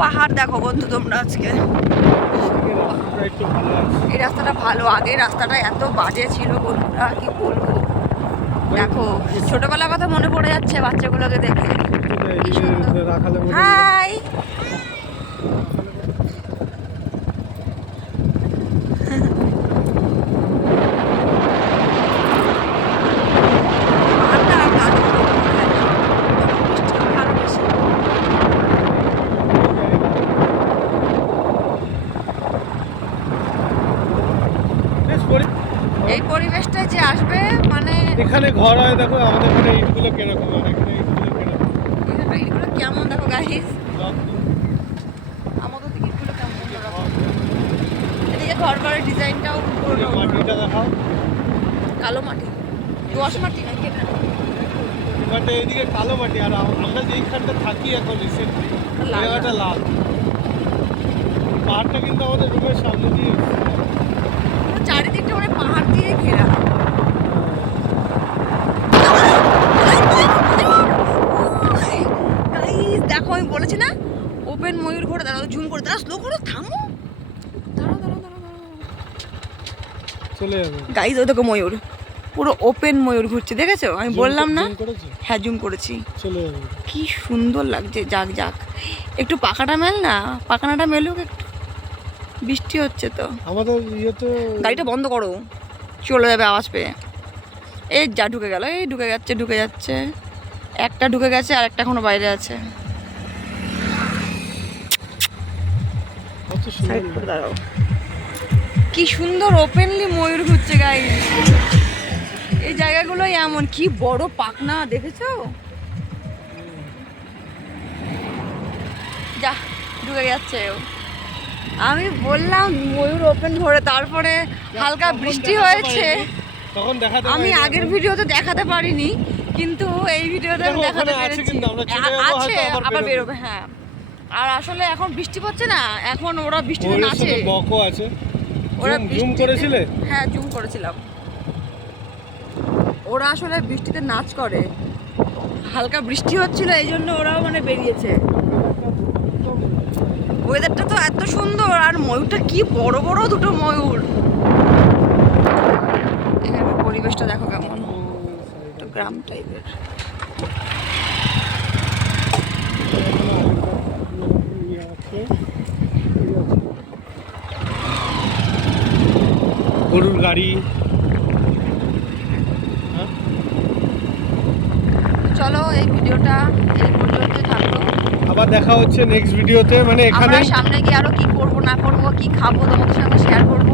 পাহাড় দেখো বন্ধু তোমরা আজকে। এই রাস্তাটা ভালো, আগের রাস্তাটা এত বাজে ছিল বন্ধুরা, কি বলবো। দেখো ছোটবেলার কথা মনে পড়ে যাচ্ছে বাচ্চাগুলোকে দেখে। কি সুন্দর। হাই। এই পরিবেশটা যে আসবে মানে এখানে ঘর হয় দেখো, আমাদের এখানে ইটগুলো কিরকম, আর এখানে ইটগুলো কিরকম, ইটগুলো কেমন দেখো গাইস, আমাদের দিকে ইটগুলো কেমন অন্যরকম। এদিকে ঘর ঘরের ডিজাইনটাও পুরো মাটিটা দেখাও, কালো মাটি, দোআঁশ মাটি নাকি এটা? বাট এইদিকে কালো মাটি, আর আমরা যেইখানটা থাকি এখন রিসেন্টলি জায়গাটা লাল। পাহাড়টা কিন্তু আমাদের রুমের সামনে দিয়ে পুরো চারিদিকটা মানে পাহাড় দিয়ে ঘেরা। গাইস দেখো, আমি বলেছি না ওপেন ময়ূর ঘোড়া, দাঁড়াও জুম করে, দাঁড়াও স্লো করো, থামো, দাঁড়াও দাঁড়াও দাঁড়াও দাঁড়াও। চলে যাবে গাইস ওই দেখো ময়ূর, পুরো ওপেন ময়ূর ঘুরছে, দেখেছো? আমি বললাম না? হ্যাঁ জুম করেছি। চলে যাবে। কি সুন্দর লাগছে। যাক যাক, একটু পাখাটা মেল না, পাখানাটা মেলুক একটু, বৃষ্টি হচ্ছে তো। আমাদের ইয়েতে গাড়িটা বন্ধ করো, চলে যাবে আওয়াজ পেয়ে। এই যা ঢুকে গেল, এই ঢুকে যাচ্ছে ঢুকে যাচ্ছে, একটা ঢুকে গেছে আর একটা এখনো বাইরে আছে। কত সাইড সুন্দর করে দাঁড়াও। কি সুন্দর ওপেনলি ময়ূর ঘুরছে গাইস। এই জায়গাগুলোই এমন, কি বড় পাখনা দেখেছো? যা ঢুকে যাচ্ছে ও। আমি বললাম ময়ূর ওপেন ঘোরে, তারপরে হালকা বৃষ্টি হয়েছে। তখন দেখাতে আমি আগের ভিডিওতে দেখাতে পারিনি, কিন্তু এই ভিডিওতে আমি দেখাতে পেরেছি। আছে আবার বেরোবে, হ্যাঁ। আর আসলে এখন বৃষ্টি পড়ছে না, এখন ওরা বৃষ্টিতে নাচে। বকও আছে। ওরা জুম করেছিলে? হ্যাঁ জুম করেছিলাম। ওরা আসলে বৃষ্টিতে নাচ করে, হালকা বৃষ্টি হচ্ছিল এই জন্য ওরাও মানে বেরিয়েছে। ওয়েদারটা তো এত সুন্দর, আর ময়ূরটা কি বড় বড় দুটো ময়ূর। এখানে পরিবেশটা দেখো কেমন, একটু গ্রাম টাইপের। গরুর গাড়ি। চলো এই ভিডিওটা এই পর্যন্ত থাকলো, আবার দেখা হচ্ছে নেক্সট ভিডিওতে। মানে এখানে আমরা সামনে গিয়ে আরো কি করব না করব, কি খাবো তোমাদের সাথে শেয়ার করব।